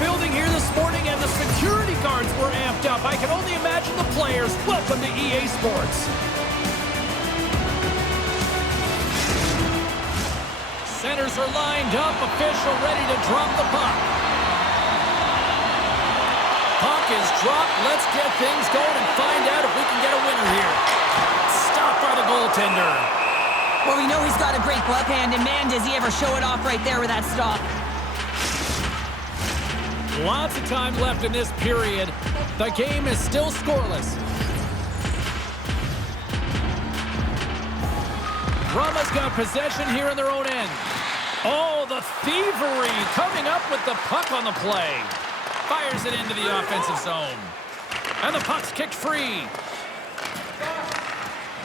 building here this morning, and the security guards were amped up. I can only imagine the players. Welcome to EA Sports. Centers are lined up. Official ready to drop the puck. Puck is dropped. Let's get things going and find out if we can get a winner here. Stopped by the goaltender. Well, we know he's got a great glove hand, and man, does he ever show it off right there with that stop. Lots of time left in this period. The game is still scoreless. Rama's got possession here in their own end. Oh, the thievery coming up with the puck on the play. Fires it into the offensive zone. And the puck's kicked free.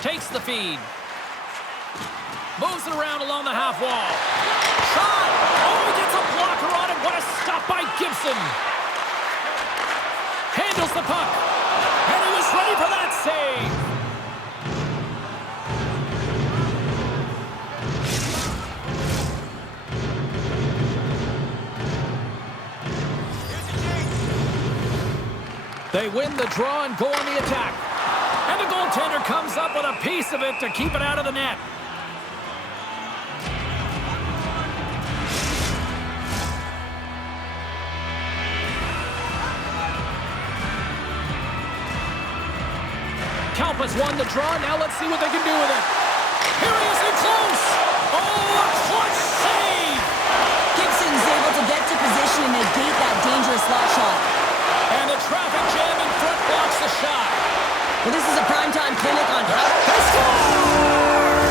Takes the feed. Moves it around along the half wall. Shot! Oh, he gets a blocker on it. What a stop by Gibson. Handles the puck. And he was ready for that save. They win the draw and go on the attack. And the goaltender comes up with a piece of it to keep it out of the net. KalPa's won the draw. Now let's see what they can do with it. Here he is in close. Oh, a clutch save. Gibson's able to get to position and negate that dangerous slot shot. And the traffic jam in front blocks the shot. Well, this is a primetime clinic on how they score!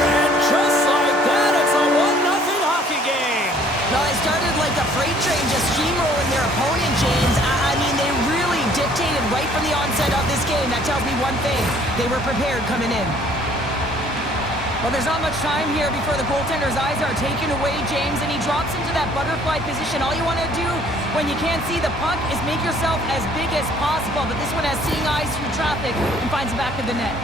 And just like that, it's a 1-0 hockey game. Well, it started like a freight train just steamrolling their opponent, James. I mean, they really dictated right from the onset of this game. That tells me one thing. They were prepared coming in. Well, there's not much time here before the goaltender's eyes are taken away, James, and he drops into that butterfly position. All you want to do when you can't see the puck is make yourself as big as possible, but this one has seeing eyes through traffic and finds the back of the net.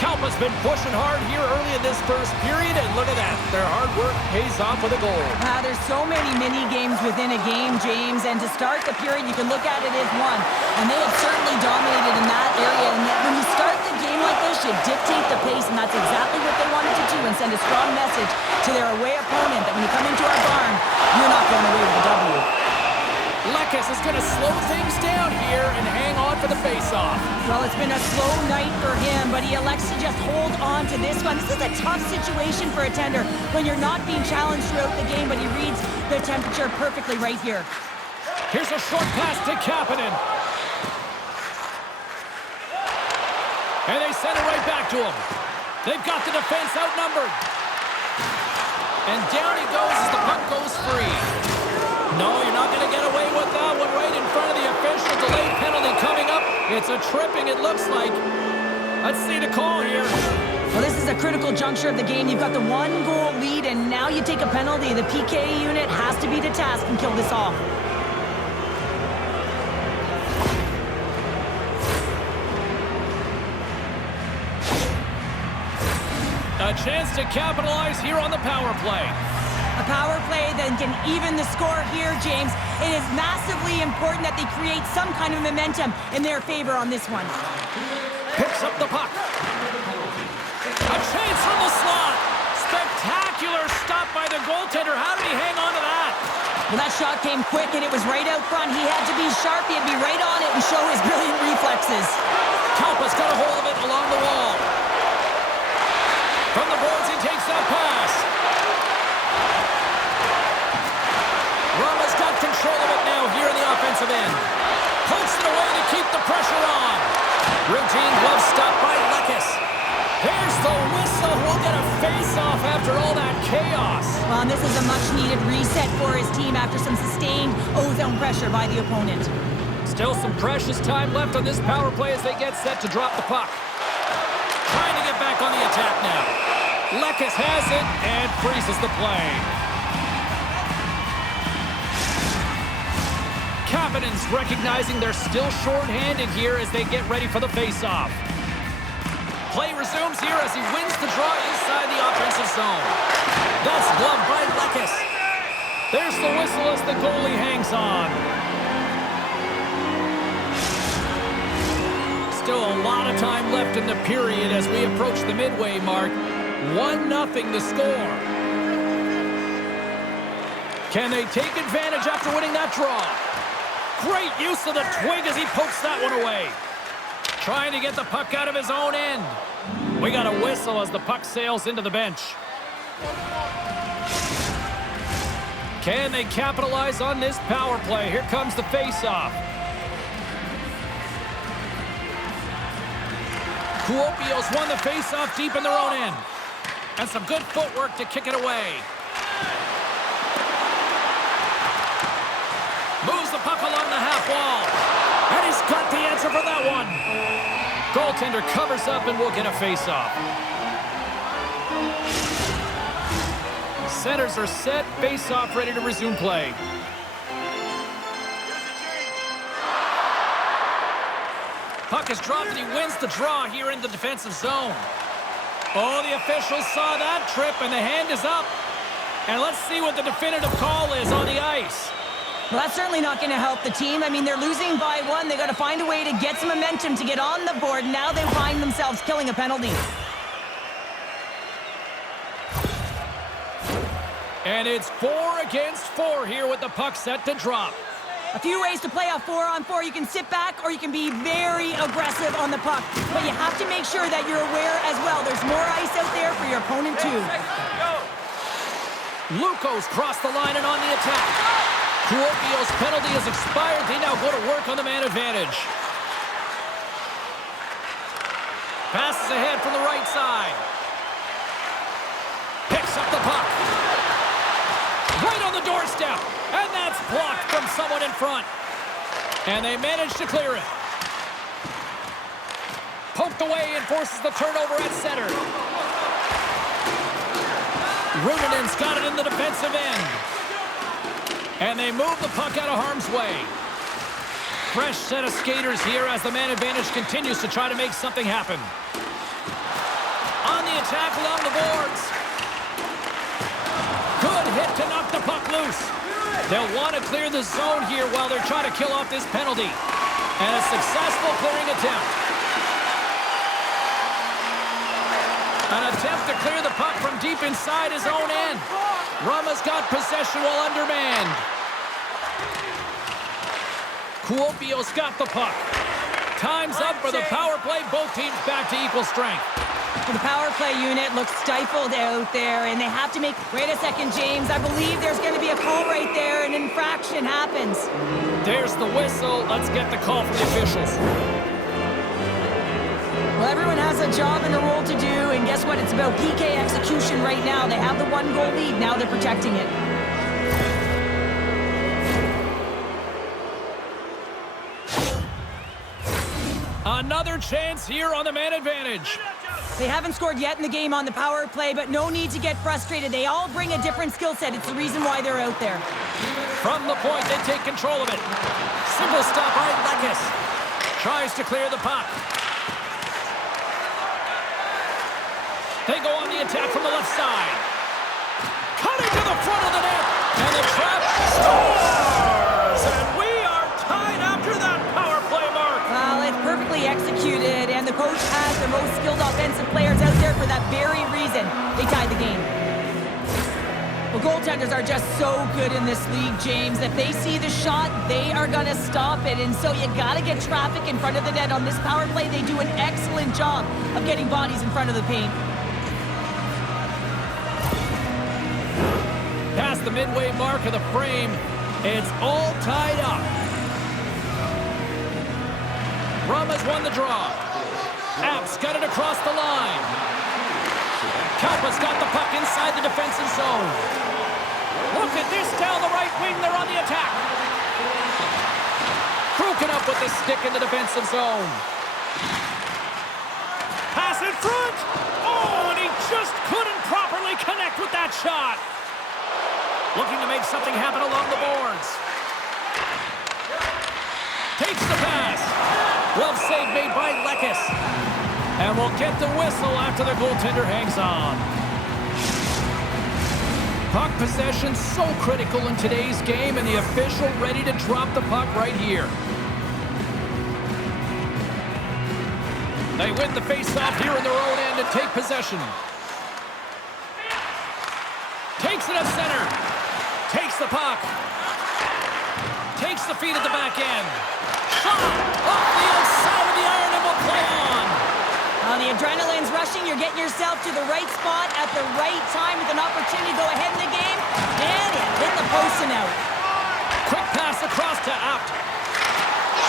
KalPa's been pushing hard here early in this first period, and look at that. Their hard work pays off with a goal. There's so many mini-games within a game, James, and to start the period, you can look at it as one, and they have certainly dominated in that area, and yet when you start the game like this, you dictate the pace, and that's exactly what they wanted to do and send a strong message to their away opponent that when you come into our barn, you're not going away with a W. Lekkas is going to slow things down here and hang on for the face-off. Well, it's been a slow night for him, but he elects to just hold on to this one. This is a tough situation for a tender when you're not being challenged throughout the game, but he reads the temperature perfectly right here. Here's a short pass to Kapanen. And they send it right back to him. They've got the defense outnumbered. And down he goes as the puck goes free. No, you're not going to get away with that one right in front of the official. Delayed penalty coming up. It's a tripping, it looks like. Let's see the call here. Well, this is a critical juncture of the game. You've got the 1-goal lead, and now you take a penalty. The PK unit has to be to task and kill this off. A chance to capitalize here on the power play. A power play that can even the score here, James. It is massively important that they create some kind of momentum in their favor on this one. Picks up the puck. A chance from the slot. Spectacular stop by the goaltender. How did he hang on to that? Well, that shot came quick, and it was right out front. He had to be sharp. He had to be right on it and show his brilliant reflexes. KalPa's got a hold of it along the wall. From the boards, he takes that pass. Rama's got control of it now here in the offensive end. Pokes it away to keep the pressure on. Routine glove stop by Lekkas. Here's the whistle. We'll get a face-off after all that chaos. Well, and this is a much-needed reset for his team after some sustained O-zone pressure by the opponent. Still some precious time left on this power play as they get set to drop the puck. Trying to get back on the attack now. Lekkas has it and freezes the play. Kapanen's recognizing they're still short-handed here as they get ready for the face-off. Play resumes here as he wins the draw inside the offensive zone. That's gloved by Lekkas. There's the whistle as the goalie hangs on. still a lot of time left in the period as we approach the midway mark. 1-0 the score. Can they take advantage after winning that draw? Great use of the twig as he pokes that one away. Trying to get the puck out of his own end. We got a whistle as the puck sails into the bench. Can they capitalize on this power play? Here comes the face-off. Kuopio's won the face-off deep in their own end. And some good footwork to kick it away. Moves the puck along the half wall. And he's got the answer for that one. Goaltender covers up and will get a face-off. Centers are set, face-off ready to resume play. Puck is dropped and he wins the draw here in the defensive zone. Oh, the officials saw that trip and the hand is up. And let's see what the definitive call is on the ice. Well, that's certainly not going to help the team. I mean, they're losing by 1. They got to find a way to get some momentum to get on the board. Now they find themselves killing a penalty. And it's 4 against 4 here with the puck set to drop. A few ways to play a 4-on-4. You can sit back or you can be very aggressive on the puck. But you have to make sure that you're aware as well. There's more ice out there for your opponent too. Lukko's crossed the line and on the attack. Kuopio's penalty has expired. They now go to work on the man advantage. Passes ahead from the right side. Picks up the puck. Right on the doorstep. And that's blocked from someone in front. And they manage to clear it. Poked away and forces the turnover at center. Runinen's got it in the defensive end. And they move the puck out of harm's way. Fresh set of skaters here as the man advantage continues to try to make something happen. On the attack along the boards. Good hit to knock the puck loose. They'll want to clear the zone here while they're trying to kill off this penalty. And a successful clearing attempt. An attempt to clear the puck from deep inside his own end. Rama's got possession while undermanned. Kuopio's got the puck. Time's up for the power play. Both teams back to equal strength. Well, the power play unit looks stifled out there, and they have to make... Wait a second, James. I believe there's going to be a call right there. An infraction happens. There's the whistle. Let's get the call from the officials. Well, everyone has a job and a role to do, and guess what? It's about PK execution right now. They have the 1-goal lead. Now they're protecting it. Another chance here on the man advantage. They haven't scored yet in the game on the power play, but no need to get frustrated. They all bring a different skill set. It's the reason why they're out there. From the point, they take control of it. Simple stop by Lekkas. Tries to clear the puck. They go on the attack from the left side. Cutting to the front of the net. And the trap scores! And we are tied after that power play mark. Well, it's perfectly executed, and the coach has the most skilled offensive players out there for that very reason. They tied the game. Well, goaltenders are just so good in this league, James. If they see the shot, they are going to stop it. And so you got to get traffic in front of the net. On this power play, they do an excellent job of getting bodies in front of the paint. Past the midway mark of the frame, it's all tied up. Rama's won the draw. App's got it across the line. KalPa's got the puck inside the defensive zone. Look at this down the right wing. They're on the attack. Broken up with the stick in the defensive zone. Pass in front. Oh, and he just couldn't properly connect with that shot. Looking to make something happen along the boards. Takes the pass. Glove save made by Lekkas. And we'll get the whistle after the goaltender hangs on. Puck possession so critical in today's game, and the official ready to drop the puck right here. They win the face-off here in their own end and take possession. Takes it up center. Takes the puck. Takes the feed at the back end. Shot! Off the outside of the iron and will play on. The adrenaline's rushing. You're getting yourself to the right spot at the right time with an opportunity to go ahead in the game. And it hit the post and out. Quick pass across to Apt.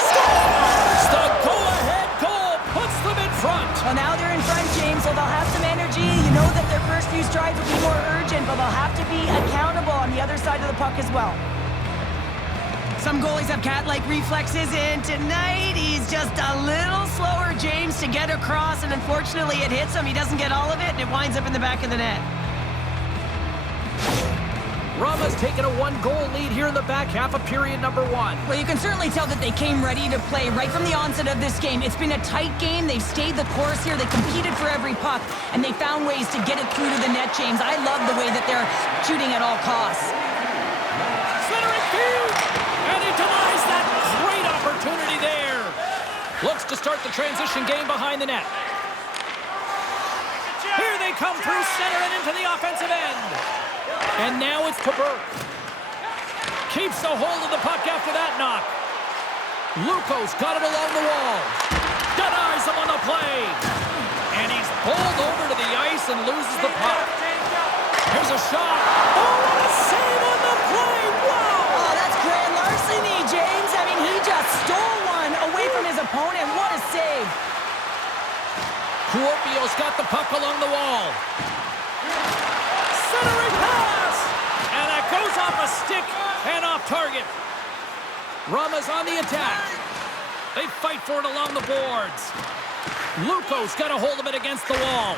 Scores! The go-ahead goal puts them in front. Well, now they're in front, James, so they'll have some energy. You know that their first few strides will be more urgent, but they'll have to be accountable on the other side of the puck as well. Some goalies have cat-like reflexes, and tonight he's just a little slower, James, to get across, and unfortunately it hits him. He doesn't get all of it, and it winds up in the back of the net. Rama's taken a one-goal lead here in the back half of period number 1. Well, you can certainly tell that they came ready to play right from the onset of this game. It's been a tight game. They've stayed the course here. They competed for every puck, and they found ways to get it through to the net, James. I love the way that they're shooting at all costs. Centering field! And he denies that great opportunity there. Looks to start the transition game behind the net. Here they come through center and into the offensive end. And now it's to Burke. Keeps a hold of the puck after that knock. Lukko's got it along the wall. Denies him on the play. And he's pulled over to the ice and loses the puck. Here's a shot. Oh, what a save on the play. Wow! Oh, that's grand larceny, James. I mean, he just stole one away from his opponent. What a save. Kuopio's got the puck along the wall. Centering pass! And that goes off a stick and off target. Rama's on the attack. They fight for it along the boards. Lukko's got a hold of it against the wall.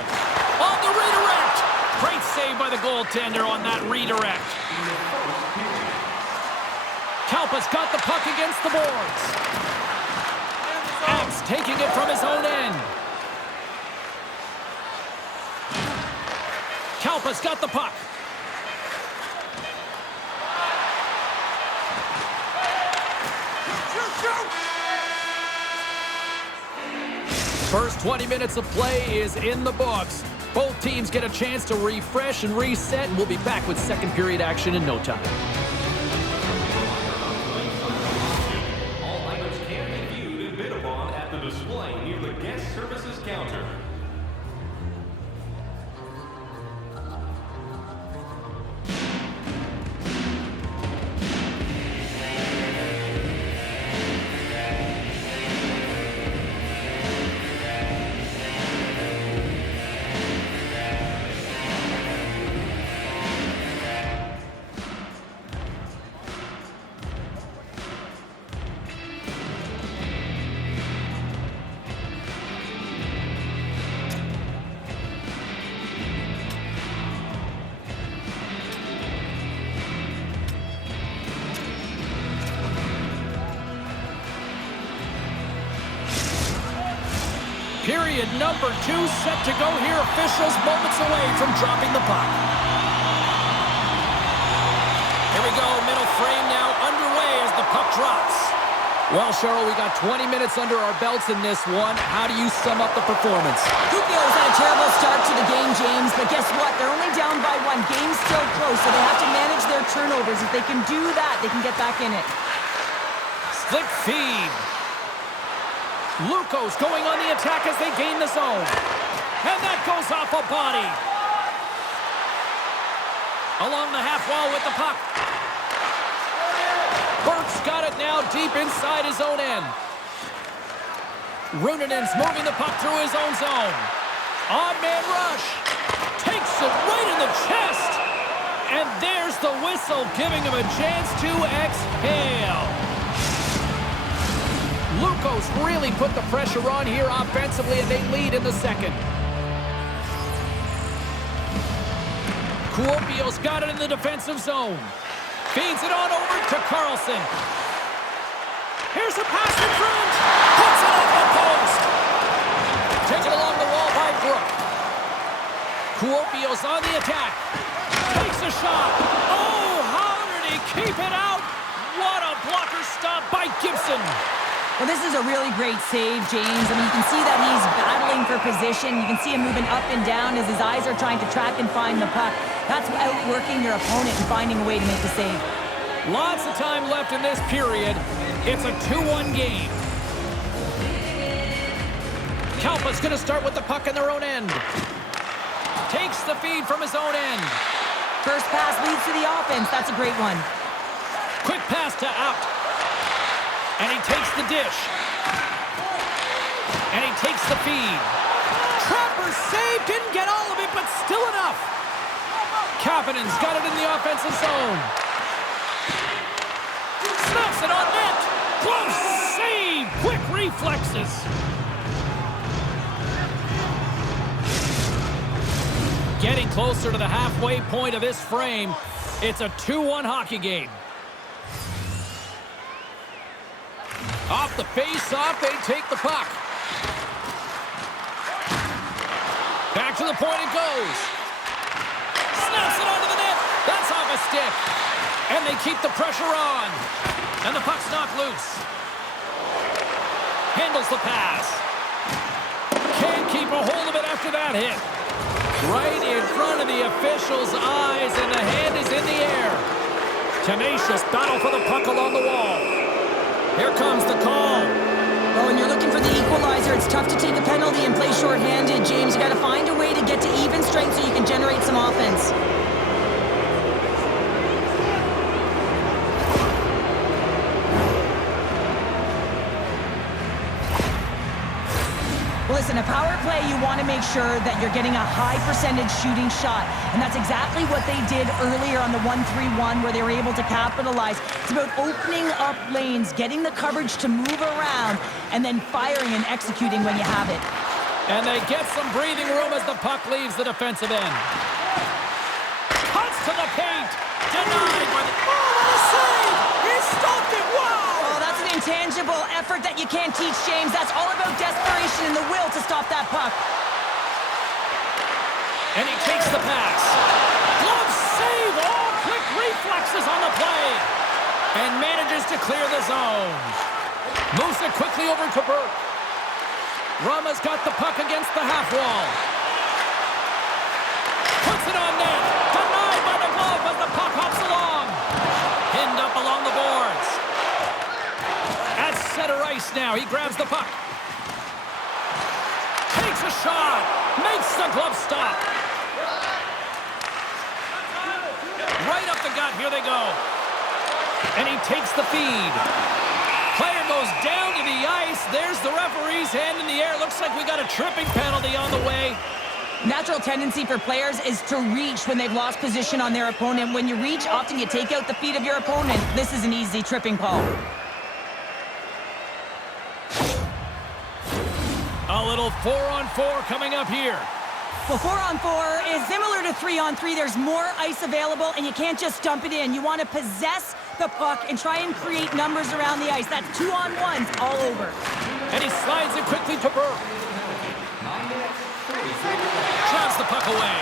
On the redirect! Great save by the goaltender on that redirect. KalPa's got the puck against the boards. Axe taking it from his own end. KalPa's got the puck. First 20 minutes of play is in the books. Both teams get a chance to refresh and reset, and we'll be back with second period action in no time. All items can be viewed and bid upon at the display near the guest services counter. Period number 2 set to go here. Officials moments away from dropping the puck. Here we go. Middle frame now underway as the puck drops. Well, Cheryl, we got 20 minutes under our belts in this one. How do you sum up the performance? Kuopio's had a terrible start to the game, James, but guess what? They're only down by 1. Game's still close, so they have to manage their turnovers. If they can do that, they can get back in it. Slick feed. Lukko's going on the attack as they gain the zone. And that goes off a body. Along the half wall with the puck. Burke's got it now deep inside his own end. Runenen's moving the puck through his own zone. Odd man rush. Takes it right in the chest. And there's the whistle, giving him a chance to exhale. Lukko's really put the pressure on here offensively, and they lead in the second. Kuopio's got it in the defensive zone. Feeds it on over to Carlson. Here's a pass in front. Puts it off the post. Taken along the wall by Burke. Kuopio's on the attack. Takes a shot. Oh, how did he keep it out? What a blocker stop by Gibson. Well, this is a really great save, James. I mean, you can see that he's battling for position. You can see him moving up and down as his eyes are trying to track and find the puck. That's outworking your opponent and finding a way to make the save. Lots of time left in this period. It's a 2-1 game. KalPa's going to start with the puck in their own end. Takes the feed from his own end. First pass leads to the offense. That's a great one. Quick pass to out. And he takes the dish. And he takes the feed. Trapper save. Didn't get all of it, but still enough. Kapanen's got it in the offensive zone. Snaps it on net. Close save. Quick reflexes. Getting closer to the halfway point of this frame. It's a 2-1 hockey game. Off the face-off, they take the puck. Back to the point it goes. Snaps it onto the net. That's off a stick. And they keep the pressure on. And the puck's knocked loose. Handles the pass. Can't keep a hold of it after that hit. Right in front of the official's eyes, and the hand is in the air. Tenacious battle for the puck along the wall. Here comes the call. Oh, and you're looking for the equalizer. It's tough to take a penalty and play shorthanded, James. You got to find a way to get to even strength so you can generate some offense. Listen, a power play, you want to make sure that you're getting a high percentage shooting shot. And that's exactly what they did earlier on the 1-3-1 where they were able to capitalize. It's about opening up lanes, getting the coverage to move around, and then firing and executing when you have it. And they get some breathing room as the puck leaves the defensive end. Cuts to the paint. Denied by the... Oh, what a save! He stopped it! Wow! Oh, that's an intangible effort that you can't teach, James. That's all about desperation and the will to stop that puck. And he takes the pass. Glove save! All quick reflexes on the play. And manages to clear the zone. Moves it quickly over to Burke. Rama's got the puck against the half wall. Puts it on net. Denied by the glove as the puck hops along. Pinned up along the boards. At center ice now. He grabs the puck. Takes a shot. Makes the glove stop. Right up the gut. Here they go. And he takes the feed. Player goes down to the ice. There's the referee's hand in the air. Looks like we got a tripping penalty on the way. Natural tendency for players is to reach when they've lost position on their opponent. When you reach, often you take out the feet of your opponent. This is an easy tripping call. A little 4-on-4 coming up here. Well, 4-on-4 is similar to 3-on-3. There's more ice available, and you can't just dump it in. You want to possess the puck and try and create numbers around the ice. That's 2-on-1s all over. And he slides it quickly to Burke. Drives the puck away.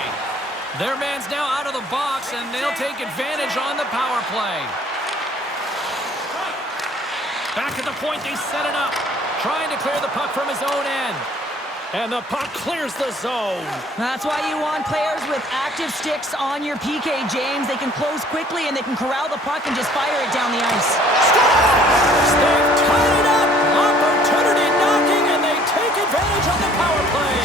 Their man's now out of the box, and they'll take advantage on the power play. Back at the point, they set it up. Trying to clear the puck from his own end. And the puck clears the zone. That's why you want players with active sticks on your PK, James. They can close quickly, and they can corral the puck and just fire it down the ice. Scores! They've tied it up. Opportunity knocking, and they take advantage of the power play.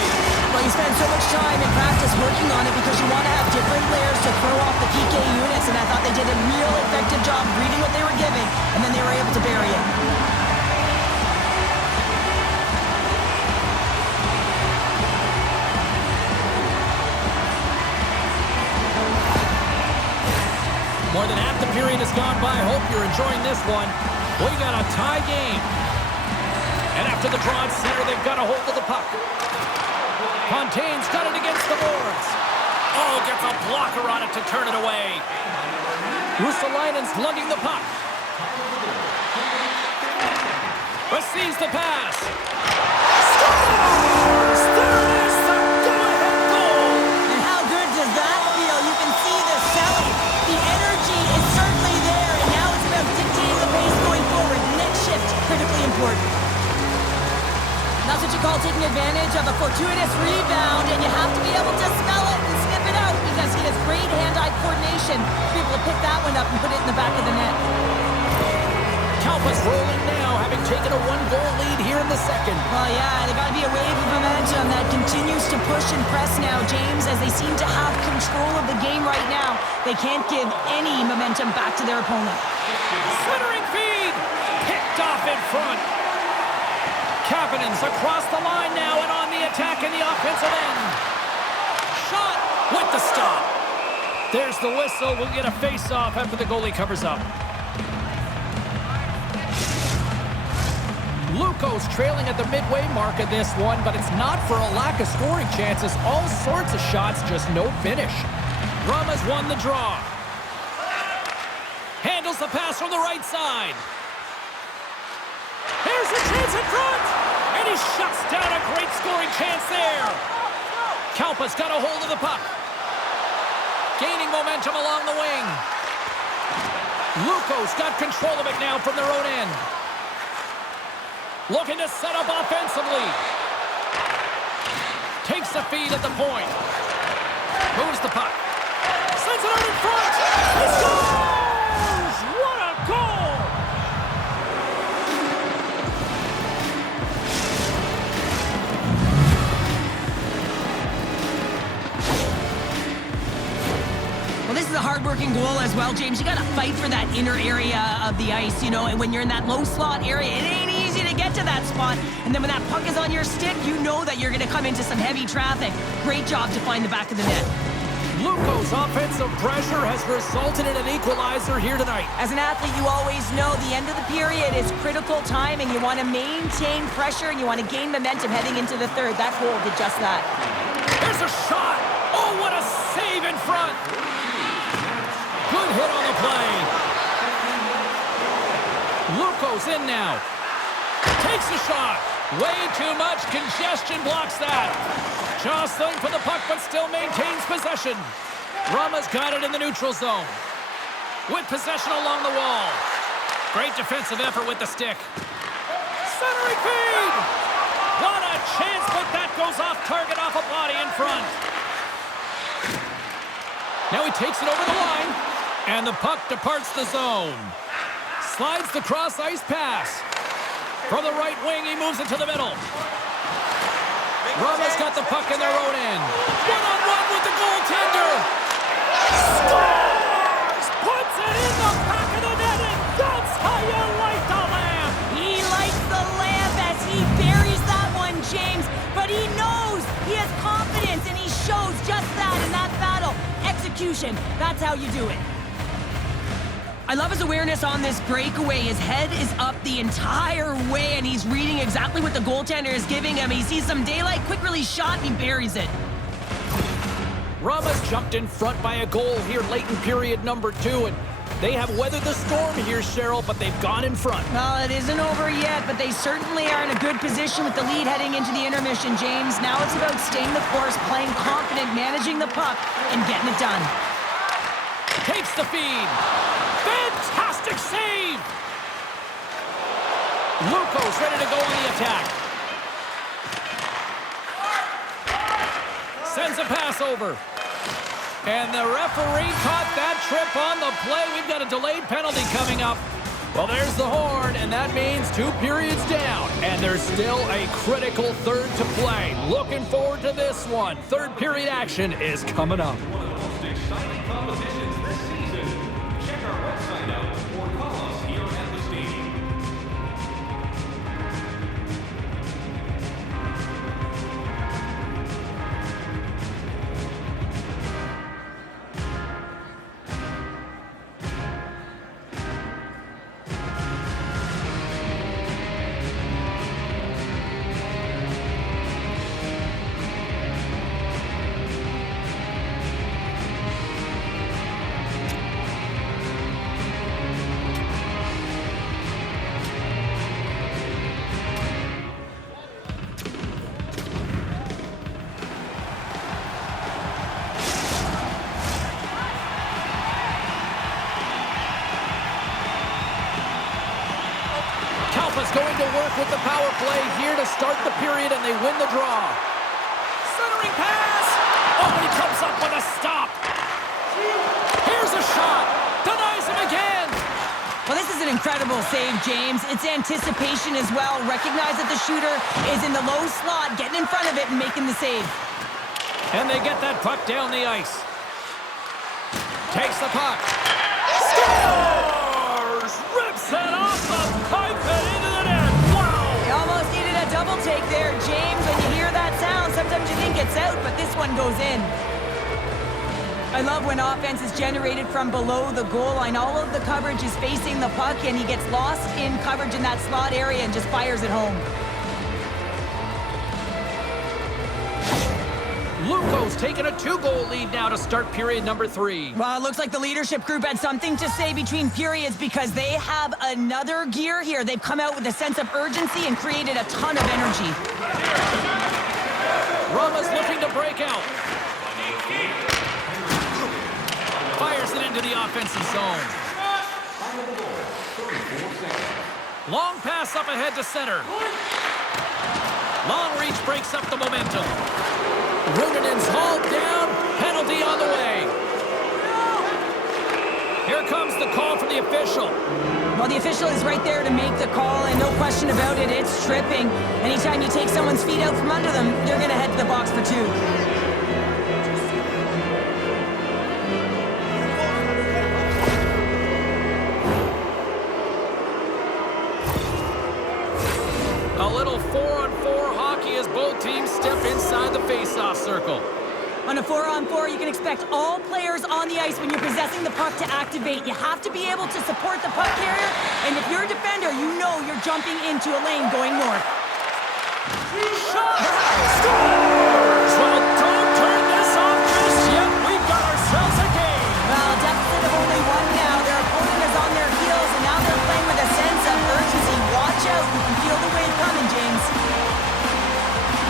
Well, you spend so much time in practice working on it because you want to have different players to throw off the PK units, and I thought they did a real effective job reading what they were giving, and then they were able to bury it. More than half the period has gone by. Hope you're enjoying this one. We got a tie game. And after the draw at center, they've got a hold of the puck. Fontaine's got it against the boards. Oh, gets a blocker on it to turn it away. Russalainen's lugging the puck. Receives the pass. Scores! There it is, the go-ahead goal! And how good does that feel? You can see the selling. The energy is certainly there, and now it's about dictating the pace going forward. Next shift, critically important. rolling now, having taken a one-goal lead here in the second. Well, yeah, they got to be a wave of momentum that continues to push and press now, James, as they seem to have control of the game right now. They can't give any momentum back to their opponent. Centering feed! Picked off in front. Kapanen's across the line now and on the attack in the offensive end. Shot with the stop. There's the whistle. We'll get a face-off after the goalie covers up. Lukko's trailing at the midway mark of this one, but it's not for a lack of scoring chances. All sorts of shots, just no finish. Rama's won the draw. Handles the pass from the right side. Here's a chance in front! And he shuts down a great scoring chance there. KalPa's got a hold of the puck. Gaining momentum along the wing. Lukko's got control of it now from their own end. Looking to set up offensively. Takes the feed at the point. Moves the puck. Sends it out in front. He scores! What a goal! Well, this is a hard-working goal as well, James. You got to fight for that inner area of the ice, you know, and when you're in that low slot area, it ain't easy to get to that spot. And then when that puck is on your stick, you know that you're going to come into some heavy traffic. Great job to find the back of the net. Lukko's offensive pressure has resulted in an equalizer here tonight. As an athlete, you always know the end of the period is critical time, and you want to maintain pressure, and you want to gain momentum heading into the third. That goal did just that. There's a shot. Oh, what a save in front. Good hit on the play. Lukko's in now. Takes a shot. Way too much congestion blocks that. Jostling for the puck, but still maintains possession. Rama's got it in the neutral zone. With possession along the wall. Great defensive effort with the stick. Centering feed! What a chance, but that goes off target, off a body in front. Now he takes it over the line, and the puck departs the zone. Slides the cross-ice pass. From the right wing, he moves it to the middle. Rama's got the puck in their own end. One-on-one with the goaltender. Scores! Puts it in the back of the net, and that's how you light the lamp. He lights the lamp as he buries that one, James. But he knows he has confidence, and he shows just that in that battle. Execution, that's how you do it. I love his awareness on this breakaway. His head is up the entire way, and he's reading exactly what the goaltender is giving him. He sees some daylight, quick release shot, and he buries it. Rama's jumped in front by a goal here late in period number 2, and they have weathered the storm here, Cheryl, but they've gone in front. Well, it isn't over yet, but they certainly are in a good position with the lead heading into the intermission, James. Now it's about staying the course, playing confident, managing the puck, and getting it done. Takes the feed. Fantastic save! Lukko's ready to go on the attack. Sends a pass over. And the referee caught that trip on the play. We've got a delayed penalty coming up. Well, there's the horn, and that means 2 periods down. And there's still a critical third to play. Looking forward to this one. Third period action is coming up. One of the most exciting competitions this season. Check our website out or call us here at the stadium. KalPa's going to work with the power play here to start the period, and they win the draw. Centering pass! Oh, he comes up with a stop. Here's a shot. Denies him again. Well, this is an incredible save, James. It's anticipation as well. Recognize that the shooter is in the low slot, getting in front of it and making the save. And they get that puck down the ice. Takes the puck. Scores! Rips it off the pipe and into the net. Wow! You almost needed a double take there, James. When you hear that sound, sometimes you think it's out, but this one goes in. I love when offense is generated from below the goal line. All of the coverage is facing the puck, and he gets lost in coverage in that slot area and just fires it home. Lukko's taking a 2-goal lead now to start period number 3. Well, it looks like the leadership group had something to say between periods because they have another gear here. They've come out with a sense of urgency and created a ton of energy. Rama's looking to break out. Fires it into the offensive zone. Long pass up ahead to center. Long reach breaks up the momentum. Runinen's hauled down. Penalty on the way. Here comes the call from the official. Well, the official is right there to make the call, and no question about it, it's tripping. Anytime you take someone's feet out from under them, they're going to head to the box for 2. A little 4-on-4 hockey as both teams step inside the face-off circle. On a 4-on-4, you can expect all players on the ice when you're possessing the puck to activate. You have to be able to support the puck carrier, and if you're a defender, you know you're jumping into a lane going north. Shot! Scores! Well, don't turn this off just yet. We've got ourselves a game. Well, deficit of only 1 now. Their opponent is on their heels, and now they're playing with a sense of urgency. Watch out. You can feel the wave coming, James.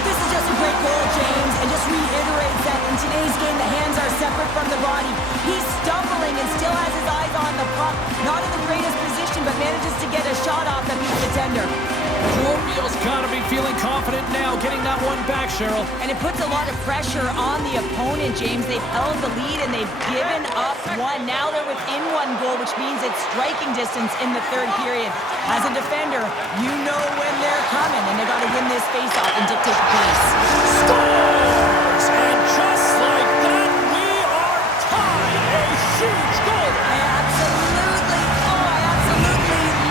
This is just a great goal, James, and just reiterates that in today's game, the hands are separate from the body. He's stumbling and still has his eyes on the puck. Not in the greatest position, but manages to get a shot off the defender. Kuopio's got to be feeling confident now, getting that one back, Cheryl. And it puts a lot of pressure on the opponent, James. They've held the lead and they've given up 1. Now they're within 1 goal, which means it's striking distance in the 3rd period. As a defender, you know when they're coming, and they got to win this face-off and dictate the pace. Scores! And just like that, we are tied. A huge goal. I absolutely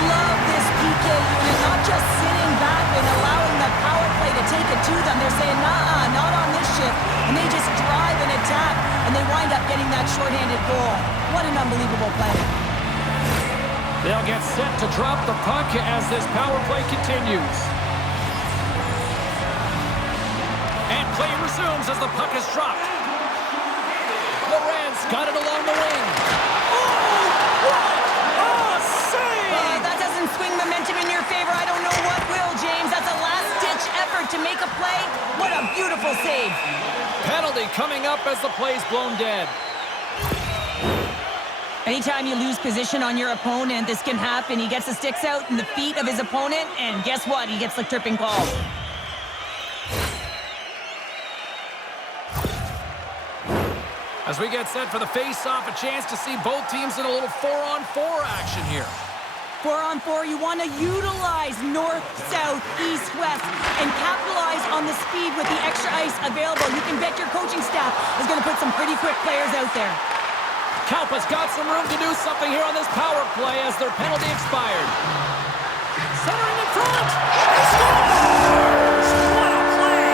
love this PK unit. Not just sitting back and allowing the power play to take it to them. They're saying, nah, not on this shift. And they just drive and attack, and they wind up getting that shorthanded goal. What an unbelievable play. They'll get set to drop the puck as this power play continues. And play resumes as the puck is dropped. Lorenz got it along the wing. Oh, what a save! That doesn't swing momentum in your favor. I don't know what will, James. That's a last-ditch effort to make a play. What a beautiful save. Penalty coming up as the play's blown dead. Anytime you lose position on your opponent, this can happen. He gets the sticks out in the feet of his opponent, and guess what? He gets the tripping call. As we get set for the face-off, a chance to see both teams in a little 4-on-4 action here. 4-on-4, you want to utilize north, south, east, west, and capitalize on the speed with the extra ice available. You can bet your coaching staff is going to put some pretty quick players out there. KalPa's got some room to do something here on this power play as their penalty expired. Centering in front! He scores! What a play!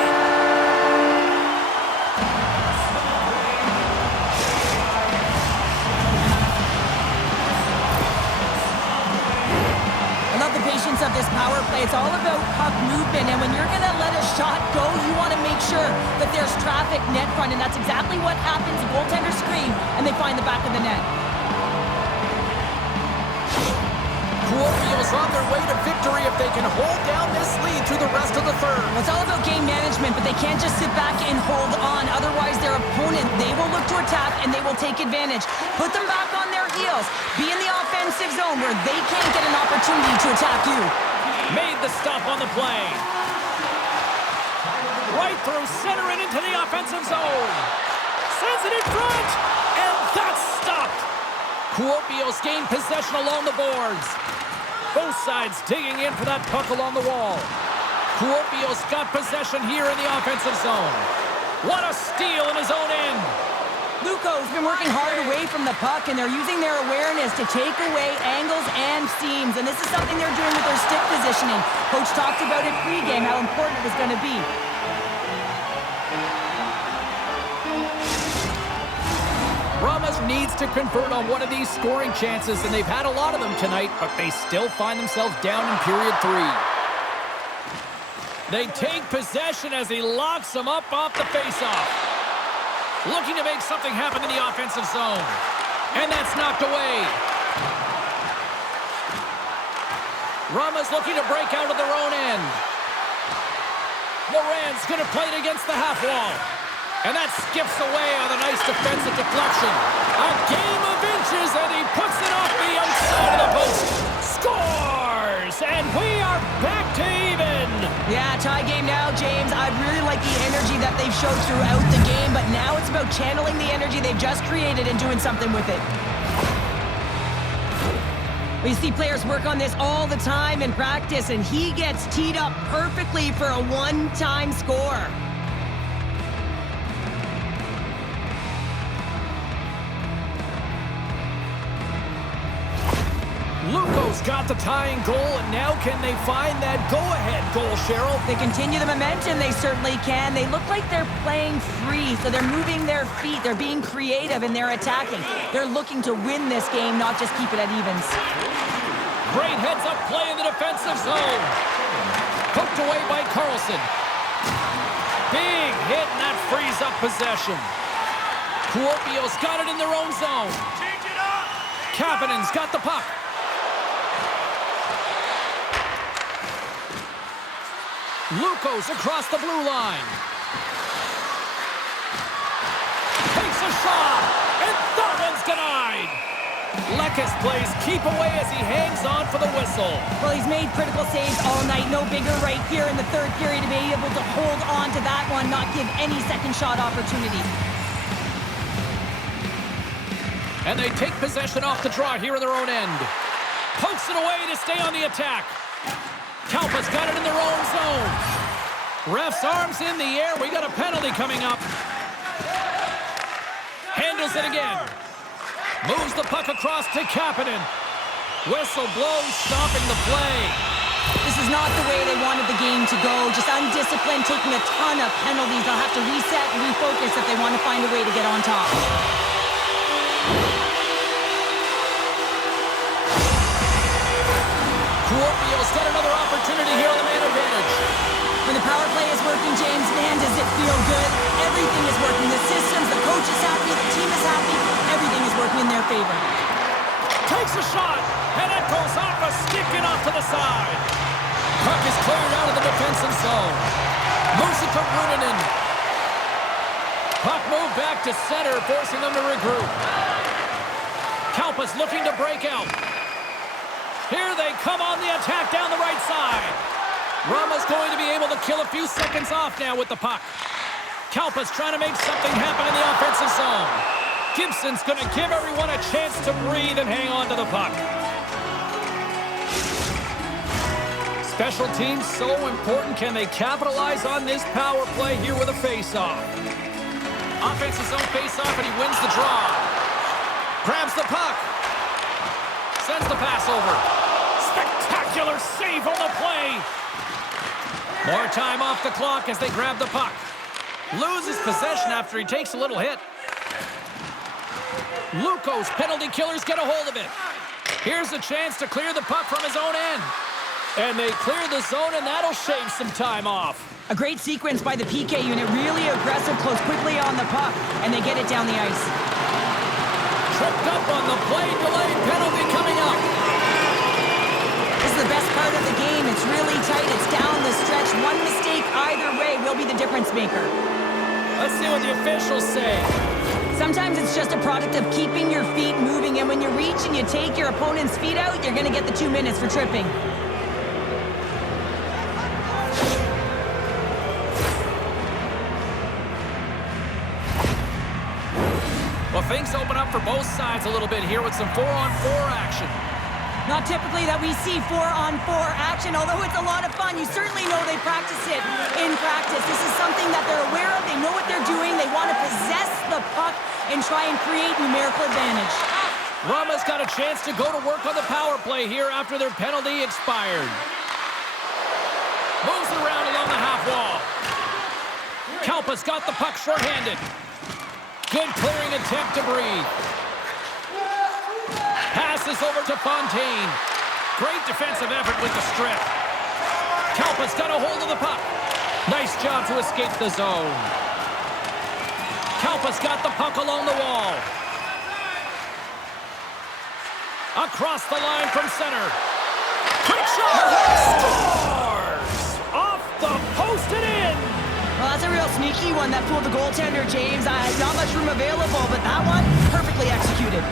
I love the patience of this power play. It's all about puck movement, and when you're going to let a shot go, you want to make sure that there's traffic net front, and that's exactly what happens. The goaltender screen, and they find the back of the net. Kuopio's on their way to victory if they can hold down this lead through the rest of the 3rd. It's all about game management, but they can't just sit back and hold on. Otherwise, their opponent, they will look to attack, and they will take advantage. Put them back on their heels. Be in the offensive zone where they can't get an opportunity to attack you. Made the stop on the play. Right through center and into the offensive zone. Sends it in front, and that's stopped. Kuopio's gained possession along the boards. Both sides digging in for that puck along the wall. Kuopio's got possession here in the offensive zone. What a steal in his own end. Lukko's been working hard away from the puck, and they're using their awareness to take away angles and seams. And this is something they're doing with their stick positioning. Coach talked about it pregame, how important it was going to be. Rauman needs to convert on one of these scoring chances, and they've had a lot of them tonight, but they still find themselves down in period 3. They take possession as he locks them up off the faceoff. Looking to make something happen in the offensive zone. And that's knocked away. Rauman's looking to break out of their own end. Moran's going to play it against the half wall. And that skips away on a nice defensive deflection. A game of inches, and he puts it off the outside of the post. Scores! And we are back to even. Yeah, tie game now, James. I really like the energy that they've showed throughout the game, but now it's about channeling the energy they've just created and doing something with it. We see players work on this all the time in practice, and he gets teed up perfectly for a one-time score. Lukko's got the tying goal, and now can they find that go-ahead goal, Cheryl? They continue the momentum, they certainly can. They look like they're playing free, so they're moving their feet. They're being creative, and they're attacking. They're looking to win this game, not just keep it at evens. Great heads-up play in the defensive zone. Poked away by Carlson. Big hit, and that frees up possession. Kuopio's got it in their own zone. Change it up! Kapanen's got the puck. Lukko's across the blue line. Takes a shot, and that one's denied. Lekkas plays keep away as he hangs on for the whistle. Well, he's made critical saves all night. No bigger right here in the third period to be able to hold on to that one, not give any second shot opportunity. And they take possession off the draw here in their own end. Pokes it away to stay on the attack. KalPa's got it in their own zone. Ref's arms in the air. We got a penalty coming up. Handles it again. Moves the puck across to Kapanen. Whistle blows, stopping the play. This is not the way they wanted the game to go. Just undisciplined, taking a ton of penalties. They'll have to reset and refocus if they want to find a way to get on top. Kuopio's got another opportunity here on the man advantage. When the power play is working, James, man, does it feel good. Everything is working. The systems, the coach is happy, the team is happy. Everything is working in their favor. Takes a shot, and it goes off a stick and off to the side. Puck is cleared out of the defensive zone. Moves it to Runanen. Puck moved back to center, forcing them to regroup. KalPa's looking to break out. Here they come on the attack down the right side. Rauman's going to be able to kill a few seconds off now with the puck. KalPa's trying to make something happen in the offensive zone. Gibson's going to give everyone a chance to breathe and hang on to the puck. Special teams so important. Can they capitalize on this power play here with a face-off? Offensive zone face-off, and he wins the draw. Grabs the puck. Sends the pass over. Spectacular save on the play. More time off the clock as they grab the puck. Loses possession after he takes a little hit. Lukko's penalty killers get a hold of it. Here's a chance to clear the puck from his own end. And they clear the zone, and that'll shave some time off. A great sequence by the PK unit. Really aggressive, close quickly on the puck, and they get it down the ice. Tripped up on the play, delayed penalty coming up. This is the best part of the game. It's really tight. It's down the stretch. One mistake either way will be the difference maker. Let's see what the officials say. Sometimes it's just a product of keeping your feet moving, and when you reach and you take your opponent's feet out, you're going to get the 2 minutes for tripping. Well, things open up for both sides a little bit here with some 4-on-4 action. Not typically that we see 4-on-4 action, although it's a lot of fun. You certainly know they practice it in practice. This is something that they're aware of. They know what they're doing. They want to possess the puck and try and create numerical advantage. Rauman's got a chance to go to work on the power play here after their penalty expired. Moves around along the half wall. KalPa's got the puck shorthanded. Good clearing attempt to breathe. Passes over to Fontaine. Great defensive effort with the strip. KalPa's got a hold of the puck. Nice job to escape the zone. KalPa's got the puck along the wall. Across the line from center. Quick shot! Scores! Off the post and in! Well, that's a real sneaky one that fooled the goaltender, James. Not much room available, but that one, perfectly executed.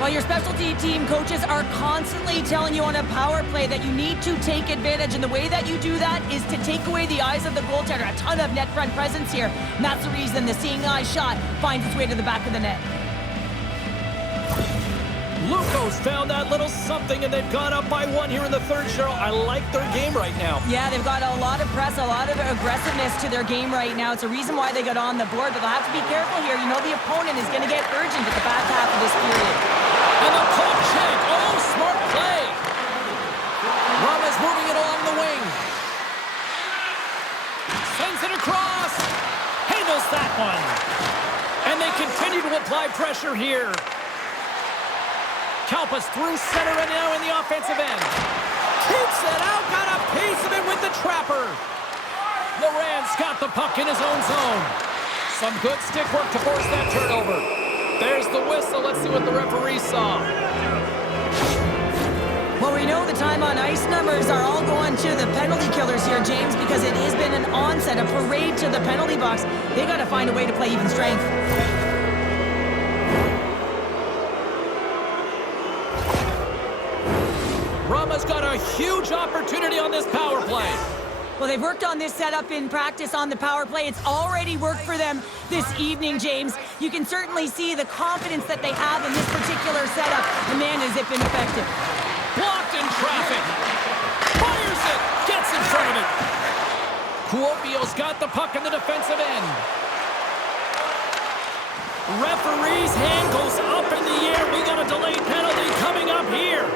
Well, your specialty team coaches are constantly telling you on a power play that you need to take advantage, and the way that you do that is to take away the eyes of the goaltender. A ton of net front presence here, and that's the reason the seeing eye shot finds its way to the back of the net. Lukko's found that little something, and they've gone up by one here in the third, Cheryl. I like their game right now. Yeah, they've got a lot of press, a lot of aggressiveness to their game right now. It's a reason why they got on the board, but they'll have to be careful here. You know the opponent is going to get urgent at the back half of this period. And the poke check. Oh, smart play. Rauman's moving it along the wing. Sends it across. Handles that one. And they continue to apply pressure here. KalPa's through center and now in the offensive end. Keeps it out, got a piece of it with the trapper. Lorenz got the puck in his own zone. Some good stick work to force that turnover. There's the whistle. Let's see what the referee saw. Well, we know the time on ice numbers are all going to the penalty killers here, James, because it has been an onset, a parade to the penalty box. They got to find a way to play even strength. Rauman's got a huge opportunity on this power play. Well, they've worked on this setup in practice on the power play. It's already worked for them this evening, James. You can certainly see the confidence that they have in this particular setup. And man, has it been effective. Blocked in traffic. Fires it. Gets in front of it. Kuopio's got the puck in the defensive end. Referee's hand goes up in the air. We got a delayed penalty coming up here.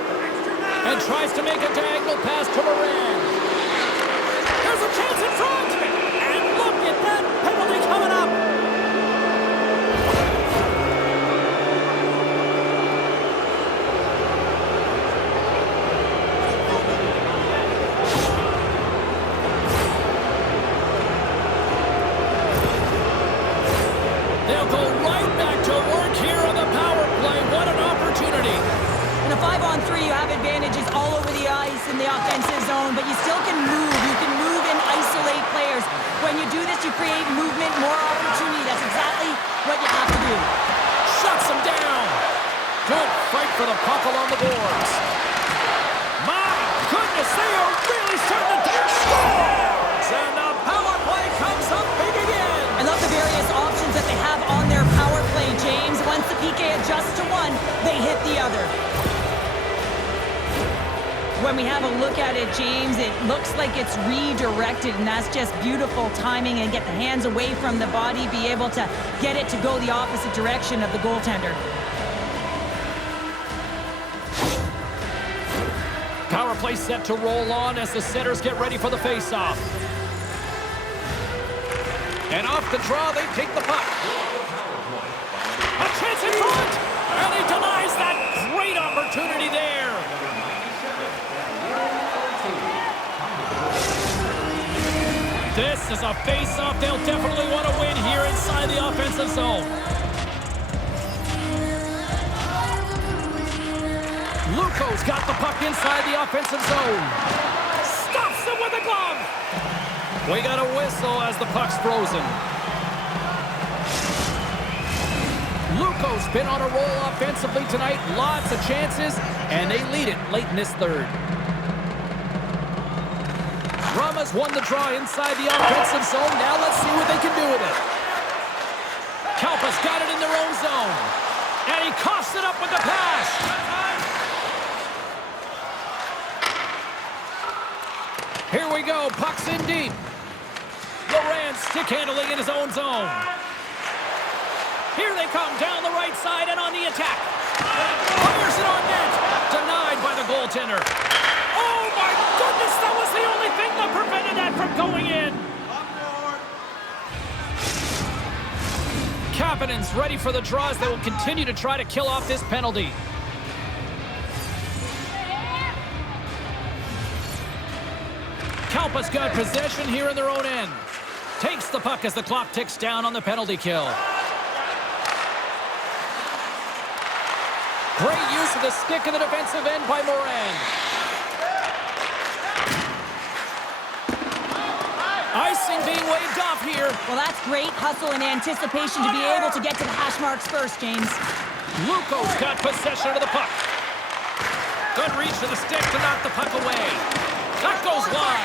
And tries to make a diagonal pass to Moran. There's a chance in front! And look at that penalty coming up! They'll go right back to work here on the power play. What an opportunity! In a 5-on-3, you have advantages all over the ice in the offensive zone, but you still can move. You can move and isolate players. When you do this, you create movement, more opportunity. That's exactly what you have to do. Shuts him down. Good fight for the puck along the boards. My goodness, they are really starting to scores! And the power play comes up big again. I love the various options that they have on their power play, James. Once the PK adjusts to one, they hit the other. When we have a look at it, James, it looks like it's redirected, and that's just beautiful timing, and get the hands away from the body, be able to get it to go the opposite direction of the goaltender. Power play set to roll on as the setters get ready for the face-off. And off the draw, they take the puck. A chance in front! And he denies that great opportunity there. This is a face-off they'll definitely want to win here inside the offensive zone. Lukko's got the puck inside the offensive zone. Stops him with a glove. We got a whistle as the puck's frozen. Lukko's been on a roll offensively tonight. Lots of chances, and they lead it late in this third. Rauman's won the draw inside the offensive zone. Now let's see what they can do with it. KalPa's got it in their own zone. And he coughs it up with the pass. Here we go. Puck's in deep. Loran stick handling in his own zone. Here they come down the right side and on the attack. Fires it on net. Denied by the goaltender. Oh my goodness, that was the only thing that prevented that from going in. Kapanen's ready for the draws that will continue to try to kill off this penalty. KalPa's got possession here in their own end. Takes the puck as the clock ticks down on the penalty kill. Great use of the stick in the defensive end by Moran. Icing being waved off here. Well, that's great hustle and anticipation to be able to get to the hash marks first, James. Lukko's got possession of the puck. Good reach to the stick to knock the puck away. That goes wide.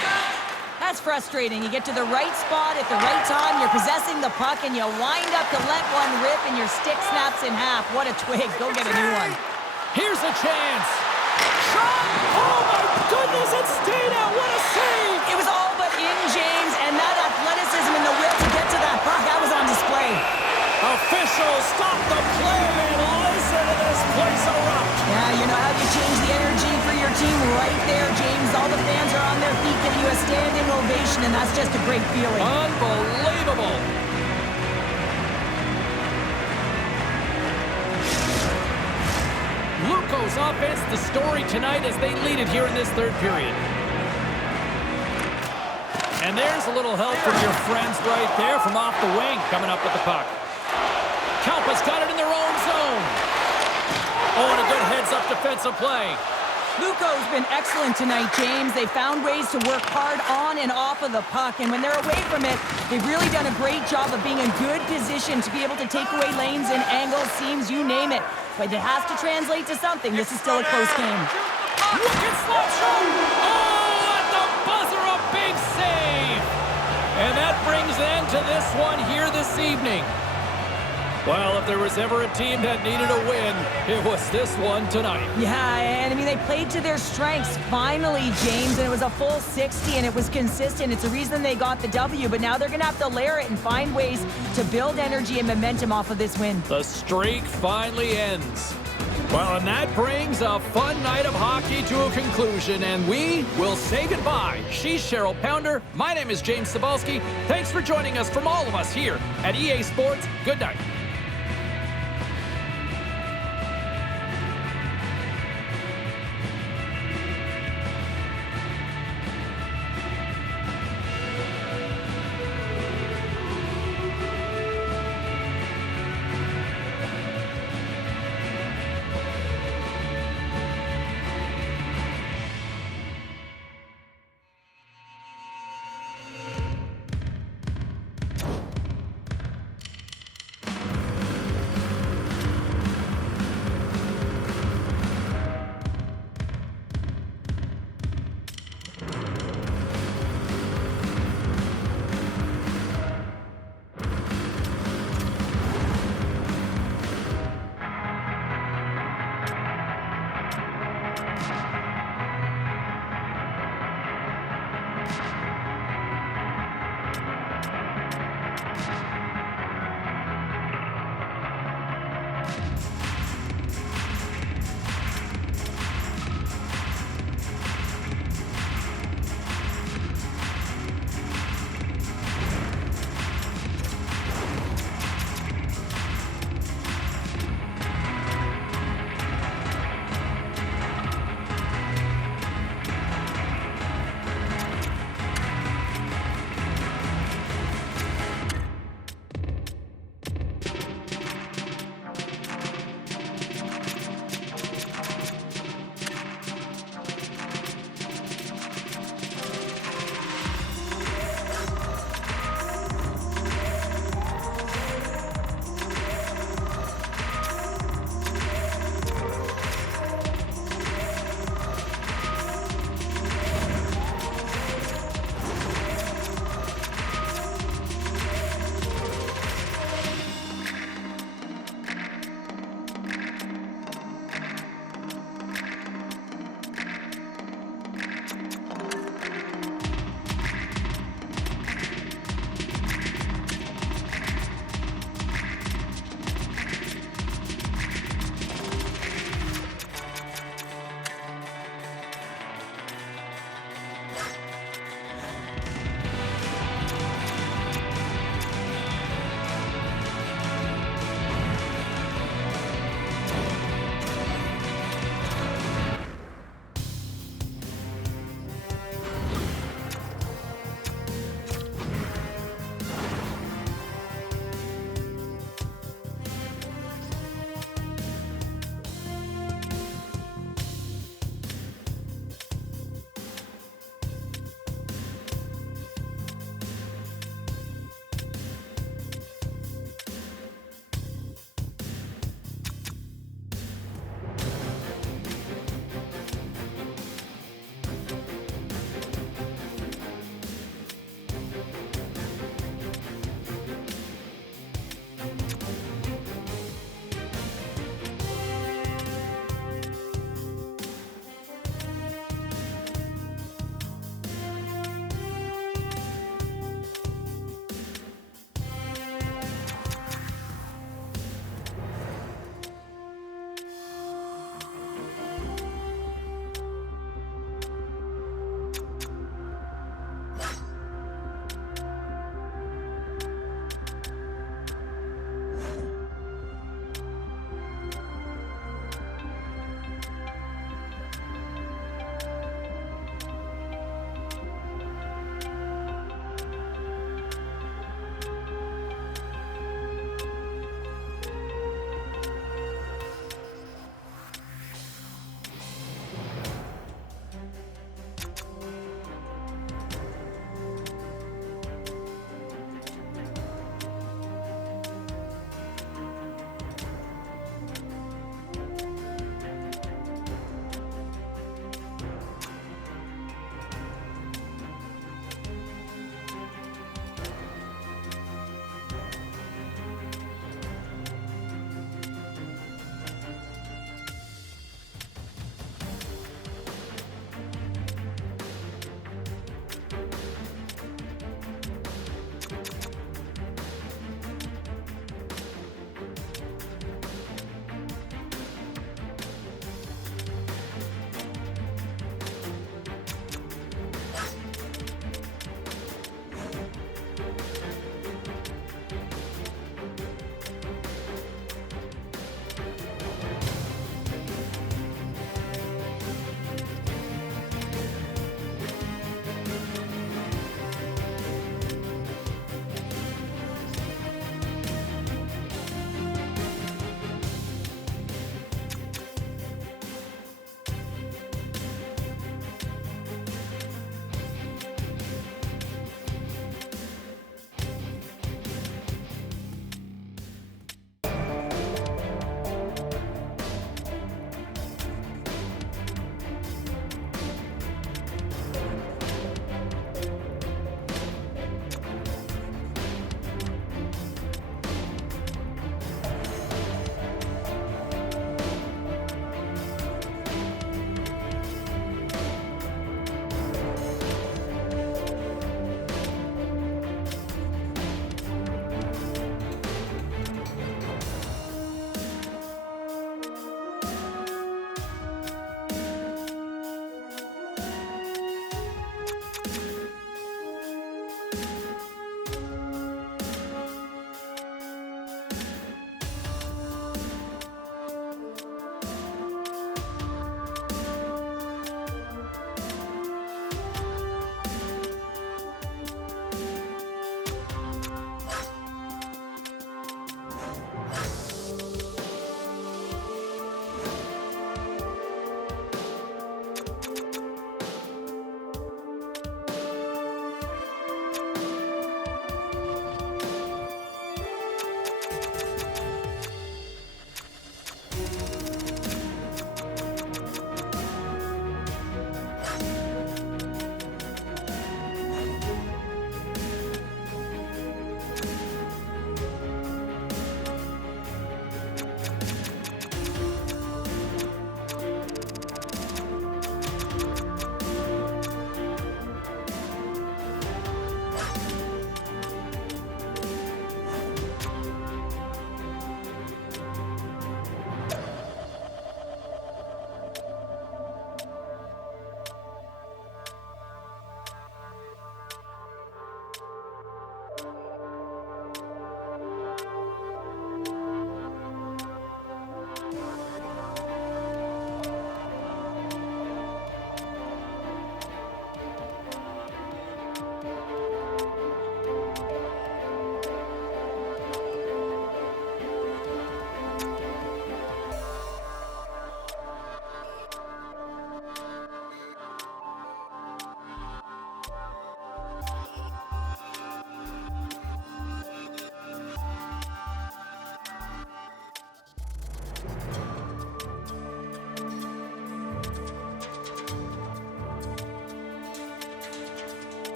That's frustrating. You get to the right spot at the right time, you're possessing the puck, and you wind up to let one rip, and your stick snaps in half. What a twig. Go get a new one. Here's a chance. Shot! Oh, my goodness, it stayed out. What a save! It was all but in, James, and that athleticism and the will to get to that puck, that was on display. Officials stop the play and listen to this place erupt. Yeah, you know how you change the energy for your team right there, James. All the fans are on their feet giving you a standing ovation, and that's just a great feeling. Unbelievable. Lukko's offense, the story tonight as they lead it here in this third period. And there's a little help from your friends right there from off the wing coming up with the puck. KalPa's got it in their own zone. Oh, and a good heads-up defensive play. Lukko's been excellent tonight, James. They found ways to work hard on and off of the puck, and when they're away from it, they've really done a great job of being in good position to be able to take away lanes and angles, seams, you name it. But it has to translate to something. This is still a close game. Look at slap shot! Oh, at the buzzer, a big save! And that brings an end to this one here this evening. Well, if there was ever a team that needed a win, it was this one tonight. Yeah, and I mean, they played to their strengths finally, James, and it was a full 60, and it was consistent. It's the reason they got the W, but now they're going to have to layer it and find ways to build energy and momentum off of this win. The streak finally ends. Well, and that brings a fun night of hockey to a conclusion, and we will say goodbye. She's Cheryl Pounder. My name is James Cybulski. Thanks for joining us from all of us here at EA Sports. Good night.